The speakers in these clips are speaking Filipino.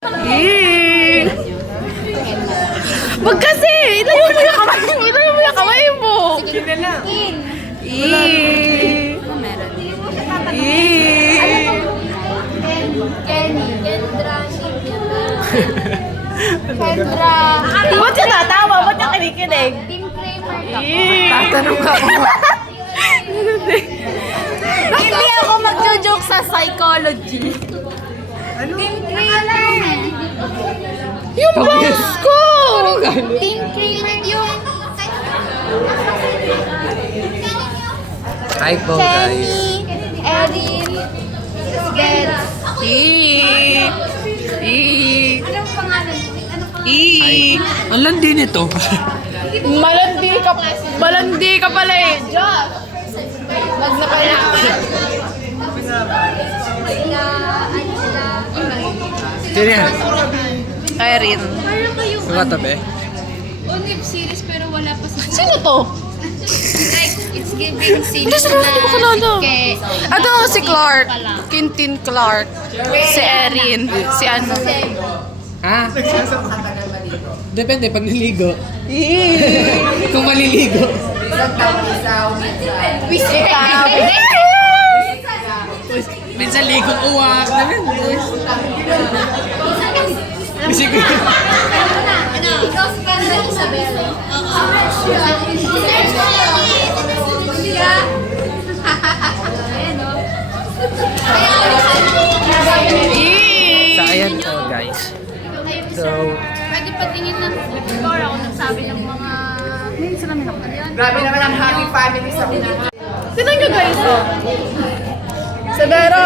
Eh. Wag kasi! Itayo mo yung kamay mo! Itayo mo yung kamay mo! Sige na lang. Eh. Eh. Kendra. Ba't ka tatawa? Ba't ka kinikinig? Team Kramer ka. Eh. Tatanong ka ako. Hindi ako magjo-joke sa psychology. Team Kramer. Yung boss ko! Team Kramer yung Hi po guys. Kenny, Erin, Beth. Eh. Eh. Anong pangalan? Anong pangalan? Eh. Ang landi nito. Malandi ka pala eh. Diyos! Wag na pala. Sino yan? Irene. Parang kayong Sa katabi? on web series pero wala pa sa Sino to? like it's giving scene Hindi, sila hindi ko kilala. kay Ano, si Clark. Quintin Clark. Si Erin. Si ano. Ha? Depende pag niligo. Eh. Kung maliligo. Minsan ligo uwak. Bisig. Ikaw si Kendra Isabel. So ayan po guys. So, Pwede patingin ng score ako nagsabi ng mga Grabe naman ang happy family sa una. Sino nyo guys? Oh? Severo.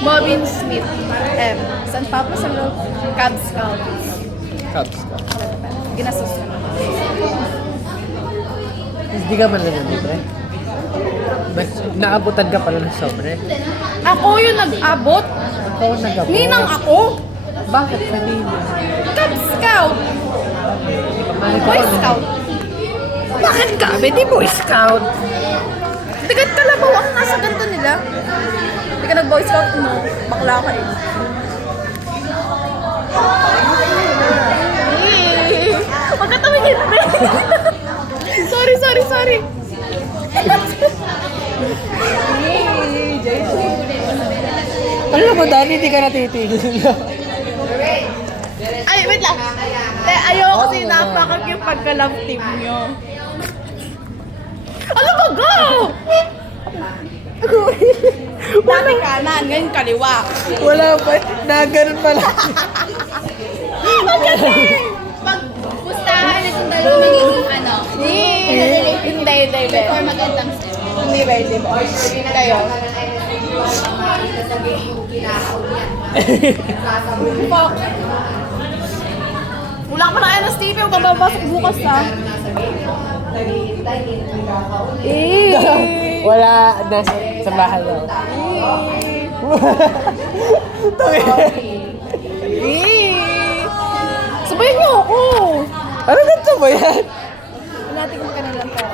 Bobin Smith. M. San Papa sa loob. Cub Scouts. Cubs ka. Ginastos na. Hindi ka man libre. Mas naabutan ka pala ng sobre. Ako yung nag-abot. Ako nag-abot. Ninang ako. Bakit kanina? Cub Scout. Mahal Boy Scout. Bakit ka? Di Boy Scout. Tigat kalabaw ang nasa ganito nila. Hindi ka nag-Boy Scout mo. Bakla ka eh. Huwag ka tumingin. Sorry. Alam mo, Dani, hindi ka natitigil. Ay, wait lang. Ayoko kasi napakag yung pagka-love team nyo. Ano ba, go? Dati kanan, ngayon kaliwa. Wala pa. Naganon pala. pag pustahan itong dalawa magiging ano. Hindi. Or magandang step. Hindi pwede ba? Kayo. Fuck. Wala ka pa na kayo ng Stevie. Huwag ka babasok bukas ha. Wala. Nasa sa bahay daw. Sabayin niyo ako. Ano ganito ba yan? Natin kung kanilang pera.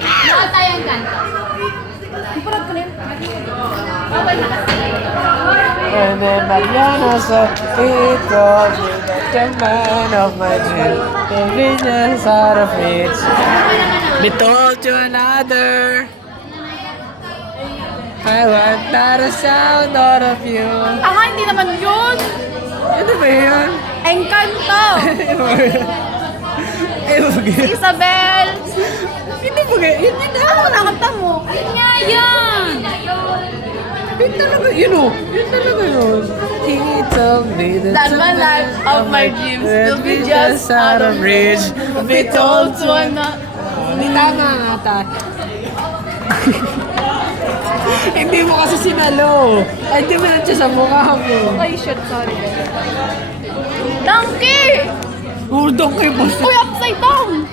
Baka tayong kanta. Iparad ko na yun. Bawal na kasi. And then Mariana said, it was the man of my dream. The visions out of reach. Be told to another. I want not a sound out of you. Hindi naman yun. Ano ba yun? Encanto. Isabel. Hindi ba yun? Yun Ano nakanta mo? Yun nga yun! Yun talaga, yun o. Yun talaga yun. He told me That my life of my dreams will be just out of reach. Be told to another. Hindi tama nga ta. Hindi mo kasi sinalo. Ay, di mo na siya sa mukha mo. Ay, shit, sorry. Donkey! Urdong kay boss. Uy, upside down!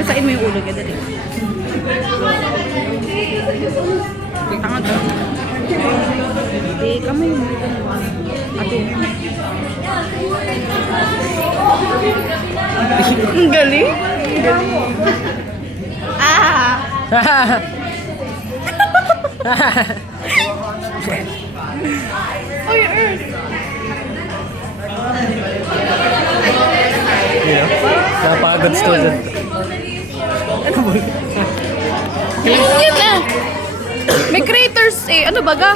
Kasain mo yung ulo, ganda din. Tanga to. Kami mo. Ate. Ang galing. Uy, Earth. Napagod student. Yun na. May craters eh. Ano baga?